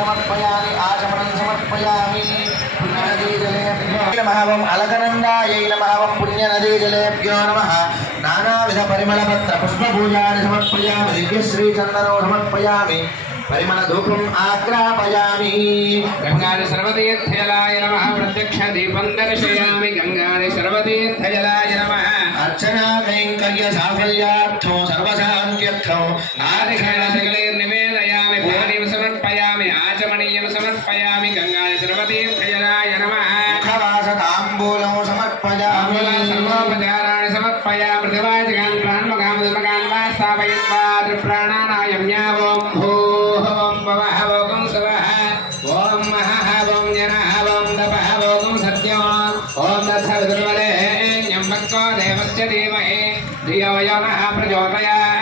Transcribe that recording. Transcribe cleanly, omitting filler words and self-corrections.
समर्पयामि आचमनं समर्पयामि नमः ओम अलकनंदायै नमः ओम पुण्यनदी जलेभ्यो नमः नानाविध परिमलपत्र पुष्पपूजानि समर्पयामि दिव्यश्री चन्दनो समर्पयामि परिमल धूपम् आग्रापयामि गंगादि सर्वतीर्थजलाय नमः प्रत्यक्ष दीपं दर्शयामि गंगादि सर्वतीर्थजलाय नमः अर्चना कैंकर्य साफल्यार्थो सर्वसांख्यर्थो आदिखेण सकलैर्निवेदयामि भूनिं समर्पयामि आचमनीयं समर्पयामि गंगादि सर्वतीर्थजलाय नमः मुखवासताम्बूलं समर्पयामि सर्वोपचाराणि समर्पयामि प्रतिवाचकान् प्राणमकान् वा स्थापयित्वा त्रिप्राणानायम्या ॐ भूः ॐ भवः ॐ सवः ॐ महः ॐ जनः ॐ तपः ॐ सत्यो ॐ तत्सवितुर्वरेण्यं भक्तो देवस्य धीमहि धियो यो नः प्रचोदयात्